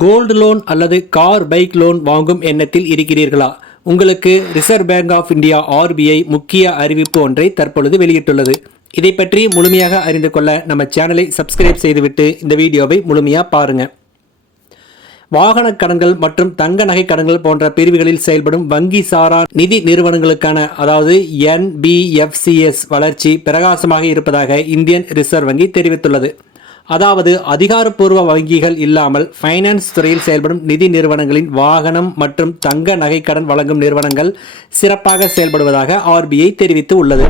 Gold loan அல்லது car bike loan வாங்கும் எண்ணத்தில் இருக்கிறீர்களா? உங்களுக்கு Reserve Bank of India RBI முக்கிய அறிவிப்பு ஒன்றை தற்பொழுது வெளியிட்டுள்ளது. இதை பற்றி முழுமையாக அறிந்து கொள்ள நம்ம சேனலை சப்ஸ்கிரைப் செய்துவிட்டு இந்த வீடியோவை முழுமையாக பாருங்க. வாகன கடன்கள் மற்றும் தங்க நகை கடன்கள் போன்ற பிரிவுகளில் செயல்படும் வங்கி சாரா நிதி நிறுவனங்களுக்கான அதாவது NBFCS வளர்ச்சி பிரகாசமாக இருப்பதாக இந்தியன் ரிசர்வ் வங்கி தெரிவித்துள்ளது. அதாவது அதிகாரப்பூர்வ வங்கிகள் இல்லாமல் ஃபைனான்ஸ் துறையில் செயல்படும் நிதி நிறுவனங்களின் வாகனம் மற்றும் தங்க நகை கடன் வழங்கும் நிறுவனங்கள் சிறப்பாக செயல்படுவதாக RBI தெரிவித்து உள்ளது.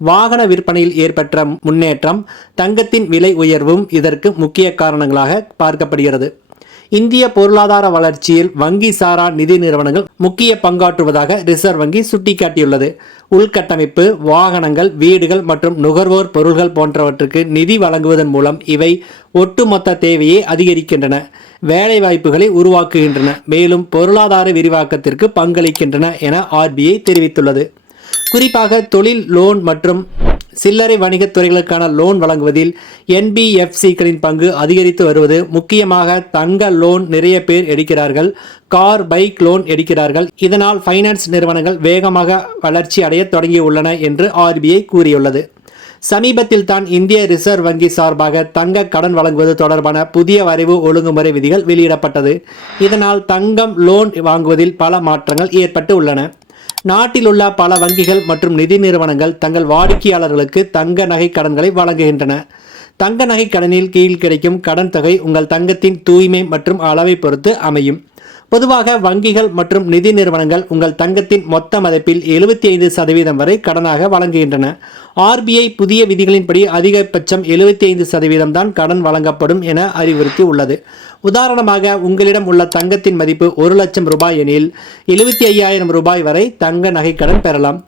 வாகன விற்பனையில் ஏற்பட்ட முன்னேற்றம், தங்கத்தின் விலை உயர்வும் இதற்கு முக்கிய காரணங்களாக பார்க்கப்படுகிறது. இந்திய பொருளாதார வளர்ச்சியில் வங்கி சாரா நிதி நிறுவனங்கள் முக்கிய பங்காற்றுவதாக ரிசர்வ் வங்கி சுட்டிக்காட்டியுள்ளது. உள்கட்டமைப்பு, வாகனங்கள், வீடுகள் மற்றும் நுகர்வோர் பொருட்கள் போன்றவற்றுக்கு நிதி வழங்குவதன் மூலம் இவை ஒட்டுமொத்த தேவையை அதிகரிக்கின்றன, வேலை வாய்ப்புகளை உருவாக்குகின்றன, மேலும் பொருளாதார விரிவாக்கத்திற்கு பங்களிக்கின்றன என RBI தெரிவித்துள்ளது. குறிப்பாக தொழில் லோன் மற்றும் சில்லறை வணிகத் துறைகளுக்கான லோன் வழங்குவதில் NBFCக்களின் பங்கு அதிகரித்து வருவது, முக்கியமாக தங்க லோன் நிறைய பேர் எடுக்கிறார்கள், கார் பைக் லோன் எடுக்கிறார்கள். இதனால் ஃபைனான்ஸ் நிறுவனங்கள் வேகமாக வளர்ச்சி அடைய தொடங்கியுள்ளன என்று RBI கூறியுள்ளது. சமீபத்தில் தான் இந்திய ரிசர்வ் வங்கி சார்பாக தங்க கடன் வழங்குவது தொடர்பான புதிய வரைவு ஒழுங்குமுறை விதிகள் வெளியிடப்பட்டது. இதனால் தங்கம் லோன் வாங்குவதில் பல மாற்றங்கள் ஏற்பட்டு உள்ளன. நாட்டில் உள்ள பல வங்கிகள் மற்றும் நிதி நிறுவனங்கள் தங்கள் வாடிக்கையாளர்களுக்கு தங்க நகை கடன்களை வழங்குகின்றன. தங்க நகை கடனில் கீழ் கிடைக்கும் கடன் தொகை உங்கள் தங்கத்தின் தூய்மை மற்றும் அளவை பொறுத்து அமையும். பொதுவாக வங்கிகள் மற்றும் நிதி நிறுவனங்கள் உங்கள் தங்கத்தின் மொத்த மதிப்பில் 75% வரை கடனாக வழங்குகின்றன. RBI புதிய விதிகளின்படி அதிகபட்சம் 75% தான் கடன் வழங்கப்படும் என அறிவுறுத்தி உள்ளது. உதாரணமாக, உங்களிடம் உள்ள தங்கத்தின் மதிப்பு 1 லட்சம் ரூபாய் எனில் 75,000 ரூபாய் வரை தங்க நகை கடன் பெறலாம்.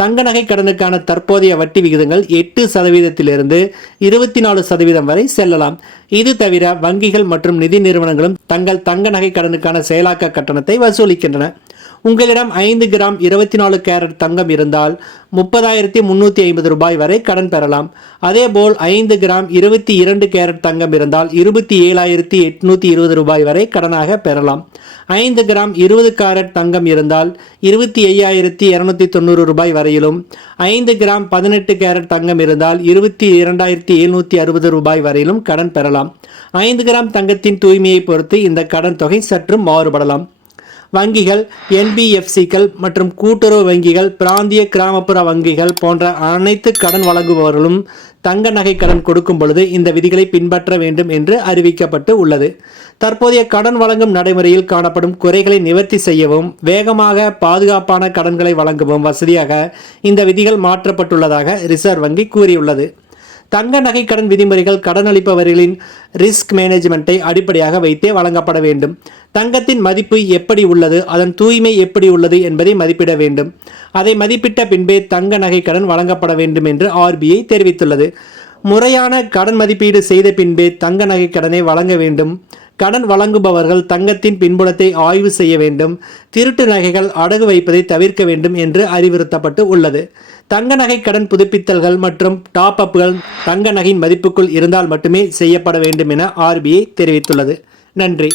தங்க நகை கடனுக்கான தற்போதைய வட்டி விகிதங்கள் 8%இலிருந்து 24% வரை செல்லலாம். இது தவிர வங்கிகள் மற்றும் நிதி நிறுவனங்களும் தங்கள் தங்க நகை கடனுக்கான செயலாக்க கட்டணத்தை வசூலிக்கின்றன. உங்களிடம் 5 கிராம் 24 கேரட் தங்கம் இருந்தால் 30,350 ரூபாய் வரை கடன் பெறலாம். அதேபோல் 5 கிராம் 22 கேரட் தங்கம் இருந்தால் 27,820 ரூபாய் வரை கடனாக பெறலாம். 5 கிராம் 20 கேரட் தங்கம் இருந்தால் 25,290 ரூபாய் வரையிலும், 5 கிராம் 18 கேரட் தங்கம் இருந்தால் 22,760 ரூபாய் வரையிலும் கடன் பெறலாம். 5 கிராம் தங்கத்தின் தூய்மையை பொறுத்து இந்த கடன் தொகை சற்று மாறுபடலாம். வங்கிகள், NBFCக்கள் மற்றும் கூட்டுறவு வங்கிகள், பிராந்திய கிராமப்புற வங்கிகள் போன்ற அனைத்து கடன் வழங்குபவர்களும் தங்க நகை கடன் கொடுக்கும் பொழுது இந்த விதிகளை பின்பற்ற வேண்டும் என்று அறிவிக்கப்பட்டு உள்ளது. தற்போதைய கடன் வழங்கும் நடைமுறையில் காணப்படும் குறைகளை நிவர்த்தி செய்யவும், வேகமாக பாதுகாப்பான கடன்களை வழங்கவும் வசதியாக இந்த விதிகள் மாற்றப்பட்டுள்ளதாக ரிசர்வ் வங்கி கூறியுள்ளது. தங்க நகை கடன் விதிமுறைகள் கடன் அளிப்பவர்களின் ரிஸ்க் மேனேஜ்மெண்ட்டை அடிப்படையாக வைத்தே வழங்கப்பட வேண்டும். தங்கத்தின் மதிப்பு எப்படி உள்ளது, அதன் தூய்மை எப்படி உள்ளது என்பதை மதிப்பிட வேண்டும். அதை மதிப்பிட்ட பின்பே தங்க நகை கடன் வழங்கப்பட வேண்டும் என்று RBI தெரிவித்துள்ளது. முறையான கடன் மதிப்பீடு செய்த பின்பே தங்க நகை கடனை வழங்க வேண்டும். கடன் வழங்குபவர்கள் தங்கத்தின் பின்புலத்தை ஆய்வு செய்ய வேண்டும். திருட்டு நகைகள் அடகு வைப்பதை தவிர்க்க வேண்டும் என்று அறிவுறுத்தப்பட்டு உள்ளது. தங்க நகை கடன் புதுப்பித்தல்கள் மற்றும் டாப் அப்புகள் தங்க நகையின் மதிப்புக்குள் இருந்தால் மட்டுமே செய்யப்பட வேண்டும் என RBI தெரிவித்துள்ளது. நன்றி.